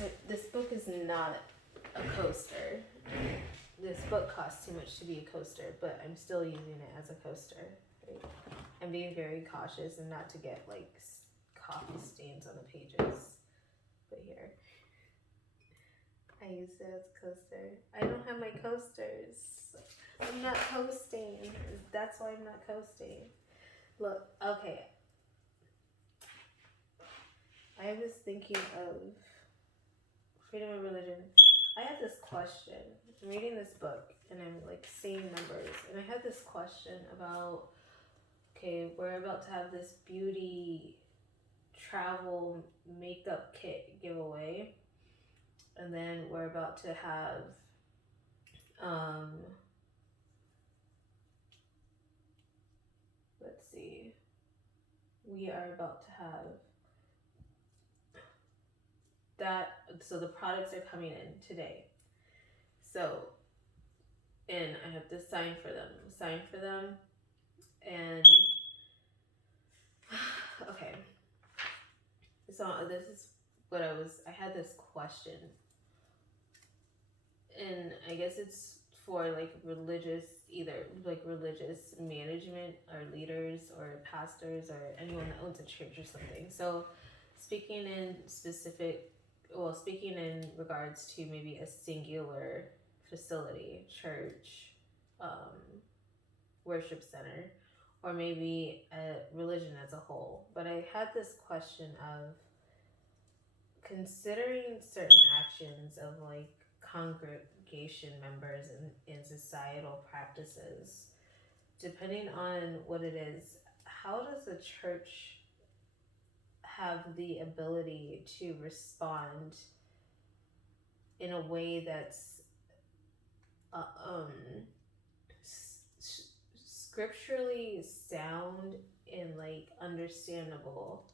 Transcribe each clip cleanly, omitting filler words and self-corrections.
But this book is not a coaster. This book costs too much to be a coaster, but I'm still using it as a coaster. Right? I'm being very cautious and not to get like coffee stains on the pages. But here, I use it as a coaster. I don't have my coasters. I'm not coasting. That's why I'm not coasting. Look, okay. I was thinking of freedom of religion. I had this question. I'm reading this book and I'm like seeing numbers, and I had this question about, okay, we're about to have this beauty travel makeup kit giveaway, and then we're about to have um let's see, we are about to have that, so the products are coming in today. So, and I have to sign for them, and okay. So this is what I had this question, and I guess it's for like religious, either like religious management or leaders or pastors or anyone that owns a church or something. So speaking in specific, well, speaking in regards to maybe a singular facility, church, um, worship center, or maybe a religion as a whole. But I had this question of considering certain actions of like congregation members in societal practices, depending on what it is, how does the church have the ability to respond in a way that's uh, um, scripturally sound and like understandable,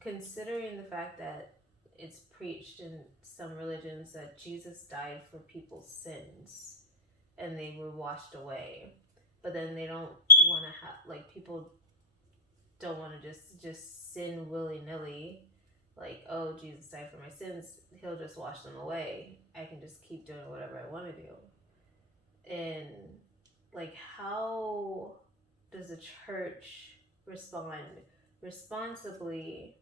considering the fact that it's preached in some religions that Jesus died for people's sins and they were washed away, but then they don't want to have, like, people don't want to just sin willy-nilly, like, oh, Jesus died for my sins, he'll just wash them away, I can just keep doing whatever I want to do. And like, how does the church respond responsibly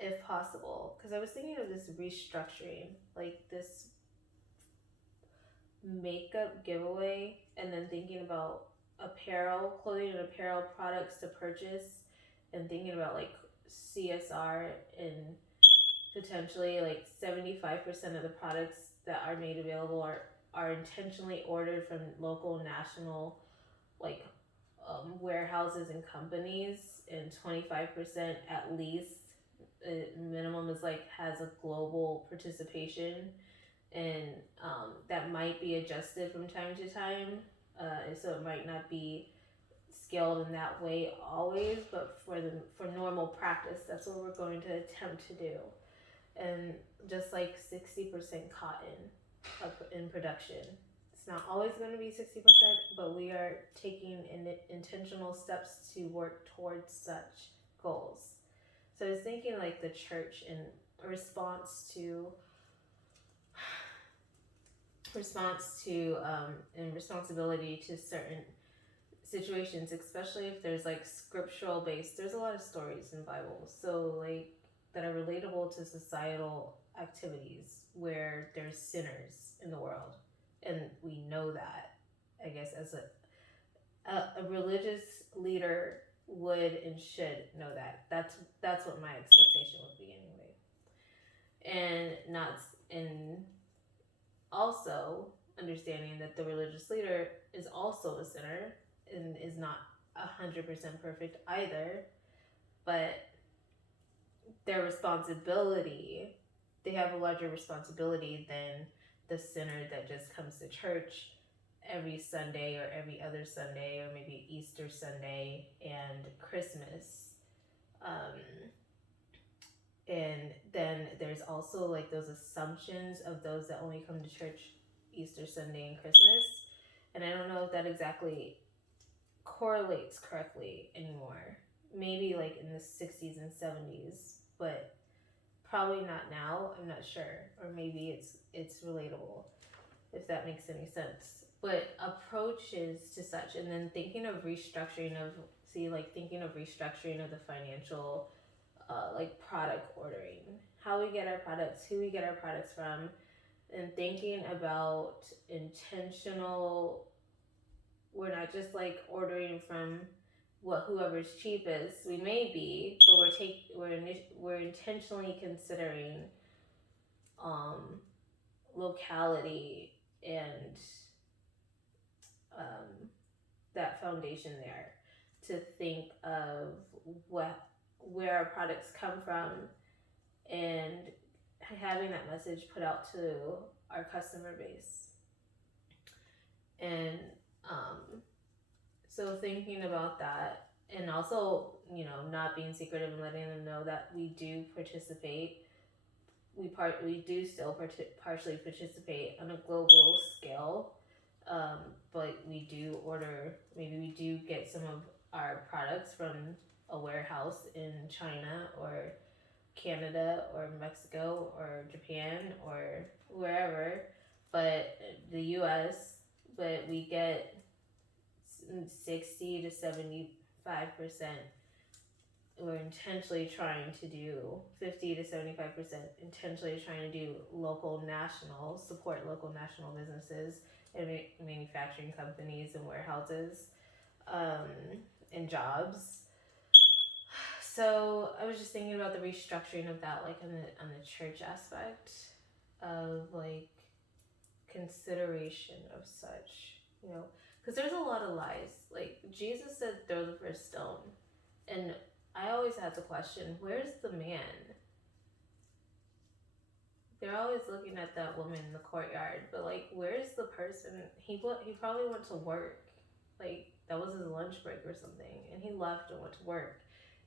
if possible? Because I was thinking of this restructuring, like this makeup giveaway, and then thinking about apparel, clothing and apparel products to purchase, and thinking about like CSR, and potentially like 75% of the products that are made available are intentionally ordered from local, national, like warehouses and companies, and 25% at least, minimum, is like has a global participation, and that might be adjusted from time to time, so it might not be scaled in that way always, but for normal practice, that's what we're going to attempt to do. And just like 60% cotton in production. It's not always going to be 60%, but we are taking intentional steps to work towards such goals. So I was thinking like the church in response to and responsibility to certain situations, especially if there's like scriptural based. There's a lot of stories in the Bible, so like that are relatable to societal activities where there's sinners in the world, and we know that. I guess as a religious leader would and should know that. That's what my expectation would be anyway, and not and also understanding that the religious leader is also a sinner and is not 100% perfect either, but their responsibility, they have a larger responsibility than the sinner that just comes to church every Sunday or every other Sunday or maybe Easter Sunday and Christmas. And then there's also like those assumptions of those that only come to church Easter Sunday and Christmas. And I don't know if that exactly correlates correctly anymore. Maybe like in the 60s and 70s, but Probably not now. I'm not sure, or maybe it's relatable, if that makes any sense. But approaches to such, and then thinking of restructuring of the financial, like product ordering, how we get our products, who we get our products from, and thinking about intentional. We're not just like ordering from whoever's cheapest. We may be, but we're intentionally considering um, locality and um, that foundation there, to think of where our products come from, and having that message put out to our customer base. And so thinking about that, and also, not being secretive and letting them know that we do participate. We do still partially participate on a global scale, but we do order. Maybe we do get some of our products from a warehouse in China or Canada or Mexico or Japan or wherever, but the U.S. But we get 60 to 75%. We're intentionally trying to do 50 to 75%. Intentionally trying to do support local national businesses and manufacturing companies and warehouses, and jobs. So I was just thinking about the restructuring of that, like on the church aspect of like consideration of such, because there's a lot of lies. Like Jesus said, throw the first stone, and I always had to question, where's the man? They're always looking at that woman in the courtyard, but like, where's the person? He probably went to work, like that was his lunch break or something, and he left and went to work,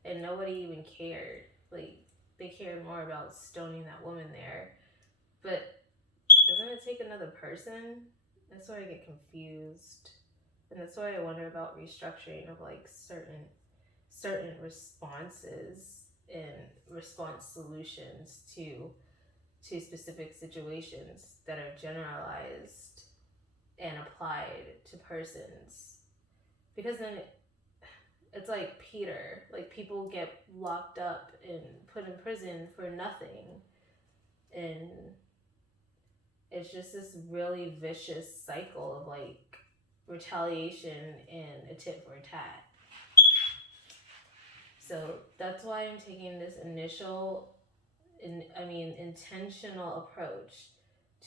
and nobody even cared. Like they cared more about stoning that woman there, but doesn't it take another person? That's why I get confused, and that's why I wonder about restructuring of like certain responses and response solutions to specific situations that are generalized and applied to persons. Because then it's like Peter, like people get locked up and put in prison for nothing, and it's just this really vicious cycle of like retaliation and a tit for a tat. So that's why I'm taking this intentional approach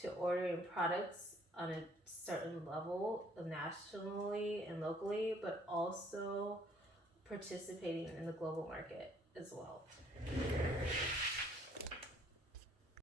to ordering products on a certain level, nationally and locally, but also participating in the global market as well.